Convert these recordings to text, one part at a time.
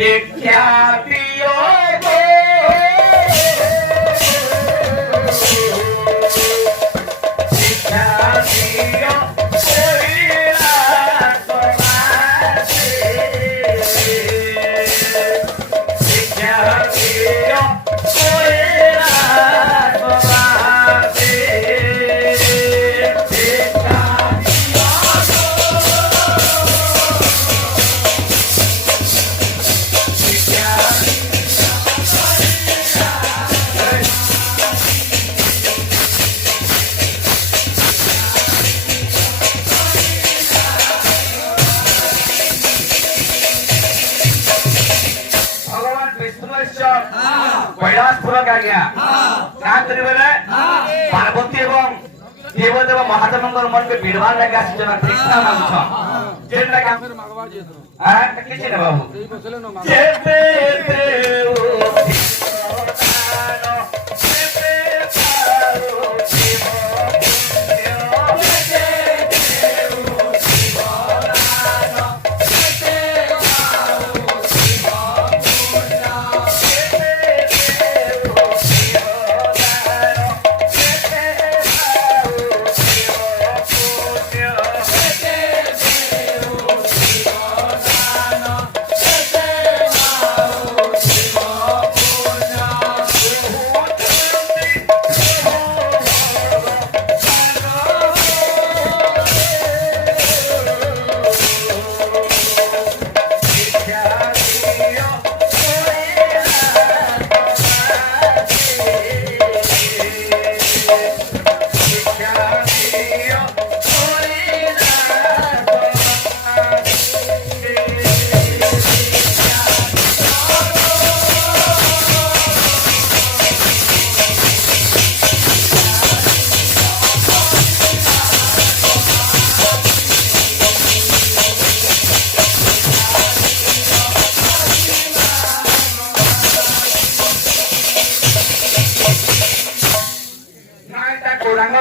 भिक्षा पियो गो भिक्षा पियो कोइला समासे भिक्षा पियो कोइला समासे भिक्षा कैलाशपुर का गया पार्वती एवं देवदेव महादेव मन में विद्वान लगे आसिजना परीक्षा मांगछ जेन लगा किछि ने बाबू जेते देव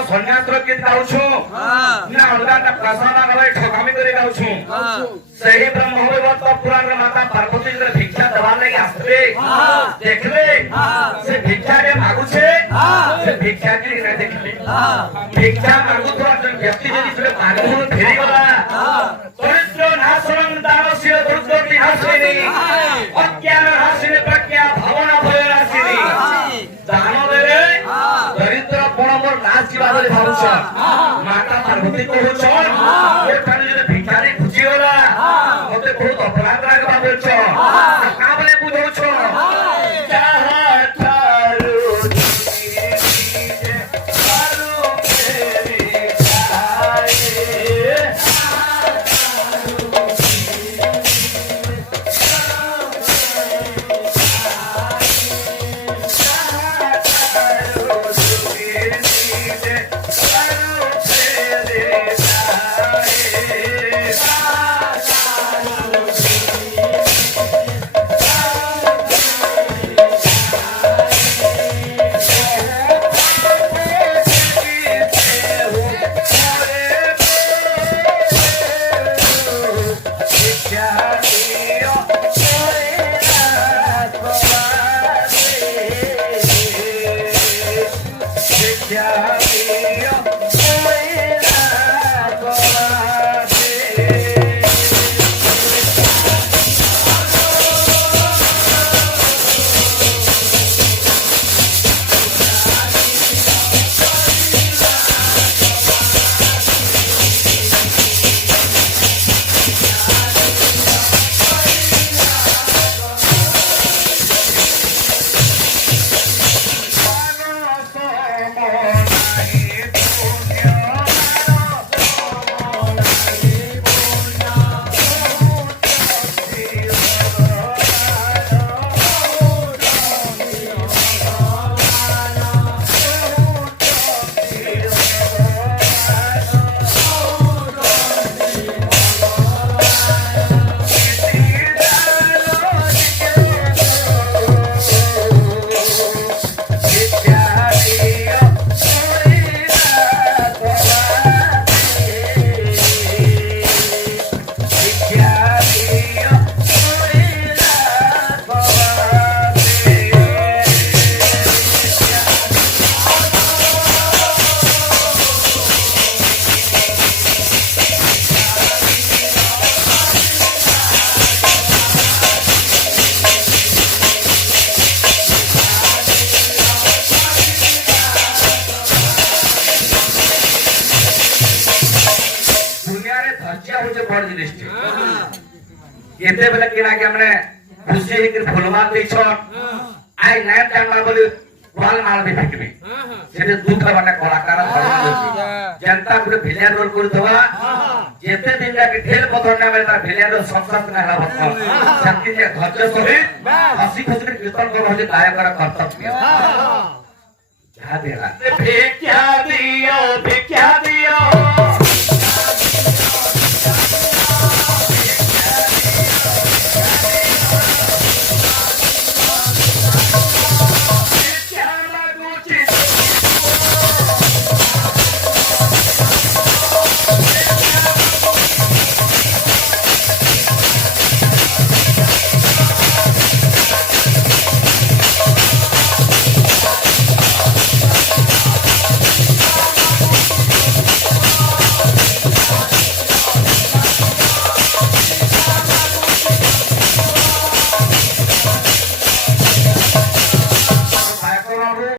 सन्यास के जाउछु ना अलगाटा प्रसाद गले ठकामी करे जाउछु सही ब्रह्म भगवत पुराण रे माता पार्वती रे भिक्षा दवा लागि आसबे देखले से भिक्षा रे मागुछे से भिक्षा के रे देखले भिक्षा मागु तो जन व्यक्ति जदी से मागु फेरी गला दरिद्र नाशरं दानस्य दुर्गति हासिनी अज्ञान हासिनी प्रज्ञा भावना भय हासिनी दान देले दरिद्र पणमर नाच बाबरे भावुछ माता पार्वती कहउछ ए पानी जदी भिक्षा रे खुजी होला मते बहुत अपराध लाग भावुछ का बोले बुझौछ चाहा चालू चालू फेरी खाए केते बेले किना के हमने खुशी के फुलवा देछ आई नाम जानवा बोली वाल मार दे फेकबे सेते दूध बने कलाकार जनता पुरे भिलियन रोल कर दवा जेते दिन जाके ढेर पथर ना मेरा भिलियन रोल सक्सेस ना हला भक्त शक्ति जे धैर्य सहित हसी खुशी कीर्तन कर होजे गायकर कर्तव्य जा देला भिक्षा दियो